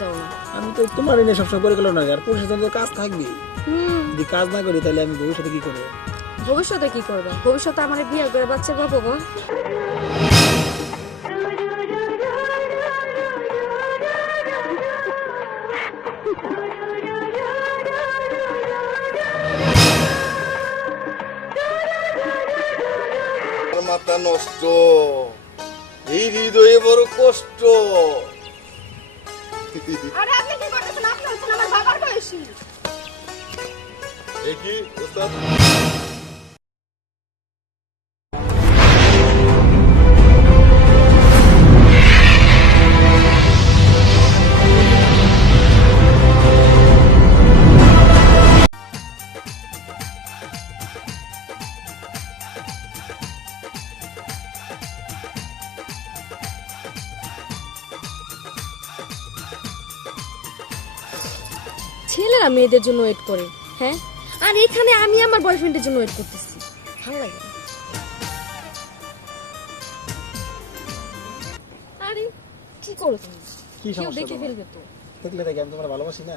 যাও না। আমি তো তোমার এনে সবসময় করে গেল না, আর পুরুষের জন্য তো কাজ থাকবে। যদি কাজ না করি তাহলে আমি ভবিষ্যতে কি করবো? ভবিষ্যতে কি করবে? ভবিষ্যতে আমার বিয়ে করে বাচ্চা পাবো। মাথা নষ্ট, এই হৃদয়ে বড় কষ্ট। আরে আপনি কি করতেছেন? আপনি হচ্ছেন আমার বাবার বয়সী। এ কি ওস্তাদ? ছেলেরা মেয়েদের জন্য ওয়েট করে, হ্যাঁ, আর এখানে আমি আমার বয়ফ্রেন্ডের জন্য ওয়েট করতেছি। ভালো লাগে না। আরে কি করো তুমি? কি কেউ সমস্যা দেখে তোমার? ফেলবে তো। দেখলে দেখে আমি তোমার ভালোবাসি না।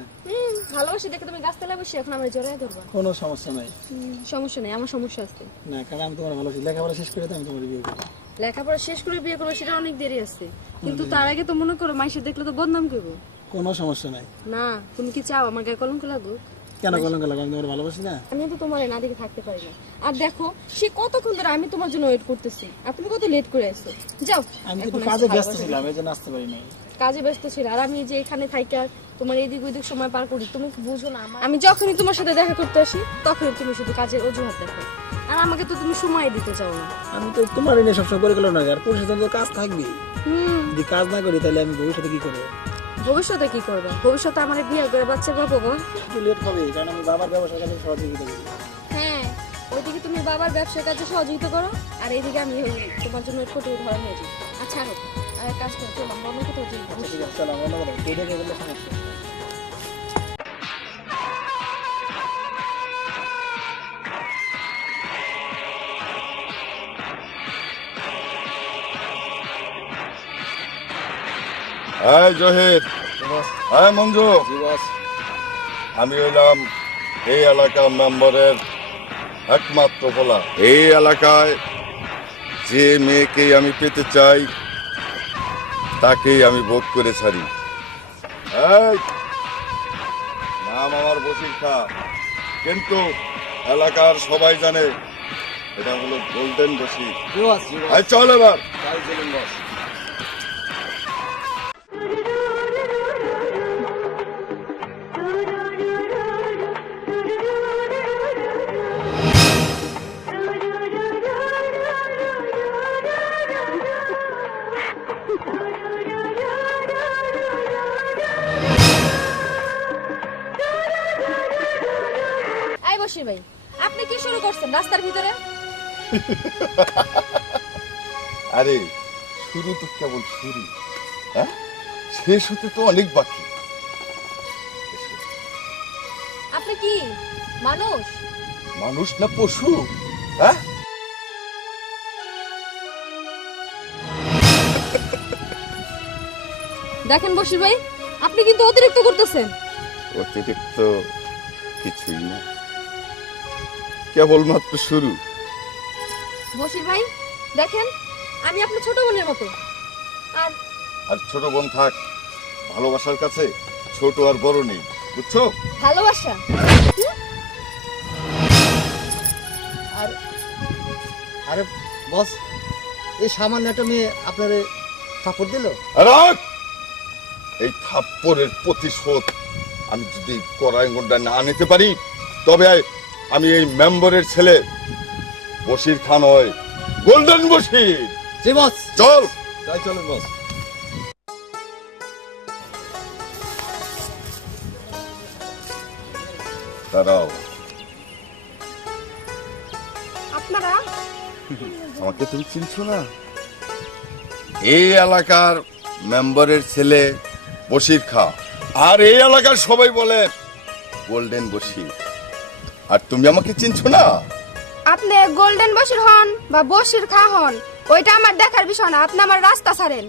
ভালোবাসি দেখে তুমি গাছতলায় বসে এখন আমার জড়ায় ধরবা। কোনো সমস্যা নাই। সমস্যা নেই, আমার সমস্যা আছে। না, কারণ আমি তোমার ভালোবাসি। লেখাপড়া শেষ করে তো আমি তোমার বিয়ে করবো। লেখাপড়া শেষ করে বিয়ে করবো সেটা অনেক দেরি আছে, কিন্তু তার আগে তো মনে করো মাইসে দেখলে তো বদনাম করবো। কোনো সমস্যা নাই। না, তুমি কি চাও আমার গায়ে কলঙ্ক লাগুক? কেন কলঙ্ক লাগবে? আমি তোমার ভালোবাসি না। আমি তো তোমার না দেখে থাকতে পারি না। আর দেখো সে কতক্ষণ ধরে আমি তোমার জন্য ওয়েট করতেছি, আর তুমি কত লেট করে আসছো। যাও, আমি এখন তো আসো কাজে ব্যস্ত ভালোবাসা ছিলাম, নিয়ে। এই জন্য আসতে পারি নাই। কাজে ব্যস্ত ছিল, আর আমি যে এখানে থাকি আর তোমার এদিক ওইদিক সময় পার করি, তুমি কি বুঝো না? আমি যখনই তোমার সাথে দেখা করতে আসি তখনই তুমি শুধু কাজের অজুহাত দেখো, আর আমাকে তো তুমি সময় দিতে চাও না। আমি তো তোমার এনে সবসময় করে গেল না, আর পুরুষের জন্য তো কাজ থাকবে। যদি কাজ না করি তাহলে আমি ভবিষ্যতে কি করবো? ভবিষ্যতে কি করবে? ভবিষ্যতে আমার বিয়ে করে বাচ্চা পাবো। একটু লেট হবে, কারণ আমি বাবার ব্যবসার কাছে সহযোগিতা করি। হ্যাঁ, ওইদিকে তুমি বাবার ব্যবসার কাজে সহযোগিতা করো, আর এইদিকে আমি তোমার জন্য কোটি ধরা নিয়ে যাই। আচ্ছা আরো আর এক কাজ করো, চলো আমরা অন্য কোথাও যাই। আচ্ছা ঠিক আছে, চলো আমরা অন্য কোথাও। কেটে গেলে সমস্যা। এই জহির, এই মঞ্জু, আমি হইলাম এই এলাকার মেম্বারের একমাত্র বলা। এই এলাকায় যে মেয়েকে আমি পেতে চাই তাকেই আমি ভোট করে ছাড়ি। এই নাম আমার বসির খা, কিন্তু এলাকার সবাই জানে এটা হলো গোল্ডেন বসির। এই চল এবার। এই বসির ভাই, আপনি কি শুরু করছেন রাস্তার ভিতরে? আরে শুরু তো কেবল শুরু, হ্যাঁ, শেষ হতে তো অনেক বাকি। আপনি কি মানুষ? মানুষ না পশু? হ্যাঁ, দেখেন বসির ভাই, আপনি কিন্তু অতিরিক্ত করতেছেন। অতিরিক্ত কিছুই না, কেবলমাত্র শুরু। বসির ভাই দেখেন, আমি আপনার ছোট বোনের মতো। আর আর ছোট বোন থাক, ভালোবাসার কাছে ছোট আর বড় নেই, বুঝছো? ভালোবাসা আর আরে বস, এই সামান্য একটা মেয়ে আপনারে সাপোর্ট দিল। আর এই থাপ্পড়ের প্রতিশোধ আমি যদি করাইগন্ডা না নিতে পারি, তবে আমি এই মেম্বারের ছেলে বশির খান হয়, গোল্ডেন বশির। জি বস, চল। তাই চলুন বস। দাঁড়াও, আপনারা আমাকে তুমি চিনছো না? এই এলাকার মেম্বারের ছেলে বশির খা, আর এই এলাকার সবাই বলে গোল্ডেন বশির। আর তুমি আমাকে চিনছো না? আপনি গোল্ডেন বশির হন বা বশির খা হন, ওইটা আমার দেখার বিষয় না। আপনি আমার রাস্তা ছাড়েন।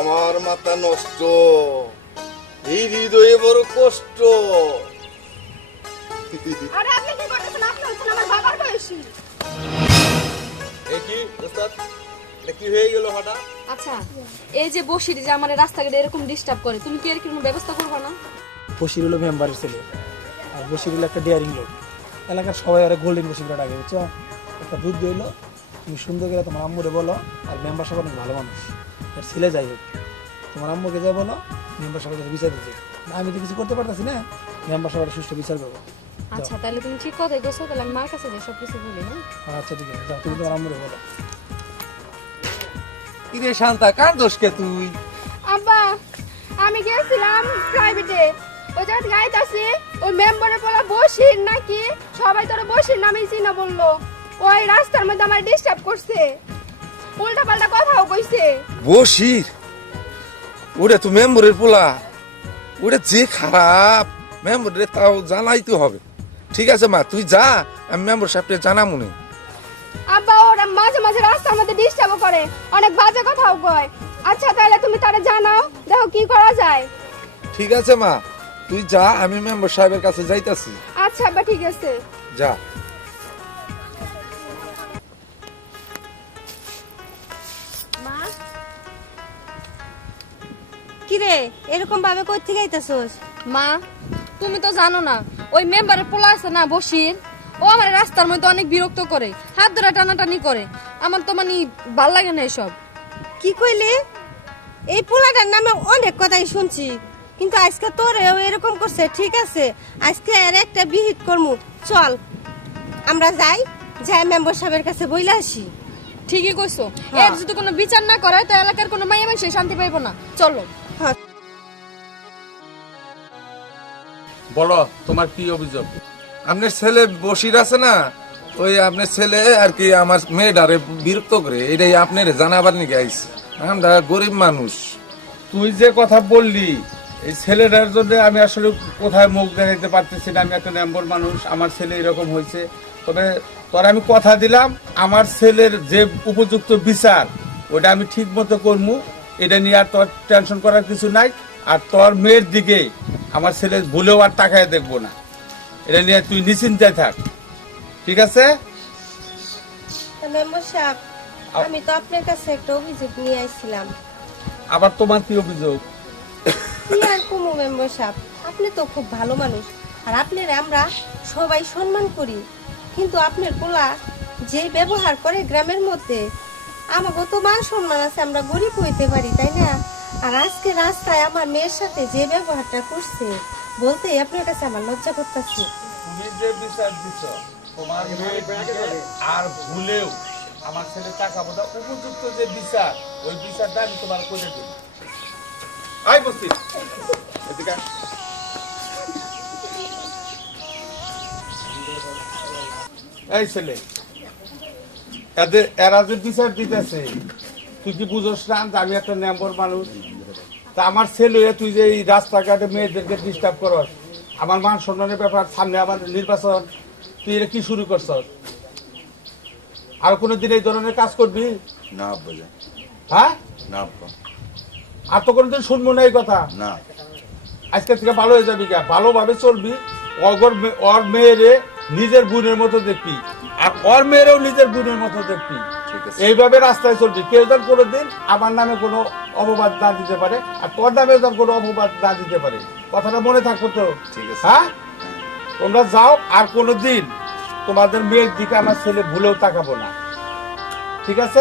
আমার মাথা নষ্ট, এই হৃদয়ে বড় কষ্ট। আরে আপনি কি করতেছেন? আপনি হচ্ছেন আমার বাবার বয়সী। এ কি ওস্তাদ, এটা কি হয়ে গেল হঠাৎ? আচ্ছা, এই যে বসির যে আমার রাস্তাঘাটে এরকম ডিস্টার্ব করে, তুমি কি এর কোনো ব্যবস্থা করবে না? বসির হলো মেম্বারের ছেলে, আর বসির হলো একটা ডেয়ারিং লোক। এলাকার সবাই আরে গোল্ডেন বসির করে ডাকে, বুঝছো? একটা দুধ দইলো, তুমি সুন্দর করে তোমার আম্মুরে বলো, আর মেম্বার সব অনেক ভালো মানুষ, আর ছেলে যাই হোক, তোমার আম্মুকে যা বলো, মেম্বার সবার কাছে বিচার দিতে। আমি তো কিছু করতে পারতেছি না, মেম্বার সবার সুষ্ঠু বিচার করবো। আচ্ছা, তাহলে তুমি ঠিক কথাই কইছো, তাহলে আমি মার কাছে যাই সব কিছু বলি না। আচ্ছা ঠিক আছে, যাও তুমি তোমার আম্মুরে বলো। কিরে শান্তা, কার দোষকে তুই? আব্বা, আমি গেছিলাম প্রাইভেটে, ওই জায়গায় গাইতাছি, ওই মেম্বারে বলা বসির নাকি, সবাই তোরা বসির নামেই চিনা বললো। ওই রাস্তার মধ্যে আমার ডিস্টার্ব করছে, উল্টা পাল্টা কথাও কইছে। বসির, ওটা তো মেম্বরের পোলা, ওটা যে খারাপ মেম্বরের তাও জানাইতে হবে। ঠিক আছে মা, তুই যা, আমি মেম্বার সাহেবকে জানাবো নি। আব্বা ওরা মাঝে মাঝে রাস্তার মধ্যে ডিস্টার্ব করে, অনেক বাজে কথাও কয়। আচ্ছা তাহলে তুমি তারে জানাও, দেখো কি করা যায়। ঠিক আছে মা, তুই যা, আমি মেম্বার সাহেবের কাছে যাইতাছি। আচ্ছা আব্বা ঠিক আছে। যা। মা, কিরে এরকম ভাবে কই থেকে আইতাছস? মা, তুমি তো জানো না, ওই মেম্বারের পোলা আছে না বসির, ও আমার রাস্তার মধ্যে অনেক বিরক্ত করে, হাত ধরে টানাটানি করে। আমার তো মানে ভাল লাগে না এসব। কি কইলি? এই পোলাটার নামে অনেক কথাই শুনছি, কিন্তু আজকে তোরেও এরকম করছে। ঠিক আছে, আজকে আর একটা বিহিত করমু, চল আমরা যাই, যাই মেম্বার সাহেবের কাছে বইলা আসি। ঠিকই কইছো, হ্যাঁ। এর যদি কোনো বিচার না করে তো এলাকার কোনো মাইয়া মানুষ শান্তি পাইবো না। চলো। বলো, তোমার কি অভিযোগ? আপনার ছেলে বসির আছে না, ওই আপনার ছেলে আর কি আমার মেয়েটারে বিরক্ত করে, এটাই আপনার জানাবার নিয়ে আইছি। আমরা গরিব মানুষ। তুই যে কথা বললি, এই ছেলেটার জন্য আমি আসলে কোথায় মুখ দেখাইতে পারতেছি না। আমি একটা মেম্বার মানুষ, আমার ছেলে এরকম হয়েছে। তবে তোর আমি কথা দিলাম, আমার ছেলের যে উপযুক্ত বিচার ওটা আমি ঠিক মতো করবো। এটা নিয়ে আর তোর টেনশন করার কিছু নাই। আর তোর মেয়ের দিকে আমার ছেলে ভুলেও আর তাকায় দেখবো না। এটা নিয়ে তুই নিশ্চিন্তায় থাক, ঠিক আছে? মেম্বার সাহেব, আমি তো আপনার কাছে একটা অভিযোগ নিয়ে আইছিলাম। আবার তোমার কি অভিযোগ? কি আর কমু মেম্বার সাহেব, আপনি তো খুব ভালো মানুষ, আর আপনার আমরা সবাই সম্মান করি, কিন্তু আপনার পোলা যে ব্যবহার করে গ্রামের মধ্যে, আমাকে তো মান সম্মান আছে, আমরা গরিব হইতে পারি, তাই না? আর আজকে রাস্তায় আমার মেয়ের সাথে যে ব্যবহারটা করছে, বলতে আপনার কাছে আমার লজ্জা করতেছে। তুমি যে বিচার দিছ, তোমার মেয়ের দিকে আর ভুলেও আমার ছেলে তাকাবো না। উপযুক্ত যে বিচার, ওই বিচারটা আমি তোমার করে দেব। আই বসি এদিকে আয়। এই ছেলে, এরা যে বিচার দিতেছে, তুই কি বুঝোস না যে আমি একটা মেম্বার মানুষ? তা আমার ছেলে তুই যে এই রাস্তাঘাটে মেয়েদেরকে ডিস্টার্ব করস, আমার মান সম্মানের ব্যাপার, সামনে আমার নির্বাচন, তুই এটা কি শুরু করছ? আর কোনোদিন এই ধরনের কাজ করবি? না বোঝা, হ্যাঁ, না আব্বা, আর তো কোনোদিন শুনবো না এই কথা। না। আজকে থেকে ভালো হয়ে যাবি, ভালোভাবে চলবি। ওর মেয়েরে নিজের বোনের মতো দেখবি, আর ওর মেয়েরেও নিজের বোনের মতো দেখবি। ঠিক আছে। এইভাবে রাস্তায় চলবি। কেউ যেন কোনোদিন আমার নামে কোনো অপবাদ না দিতে পারে, আর তোর নামে যেন কোনো অপবাদ না দিতে পারে। কথাটা মনে থাকবো তো? ঠিক আছে। হ্যাঁ, তোমরা যাও, আর কোনোদিন তোমাদের মেয়ের দিকে আমার ছেলে ভুলেও তাকাবো না, ঠিক আছে?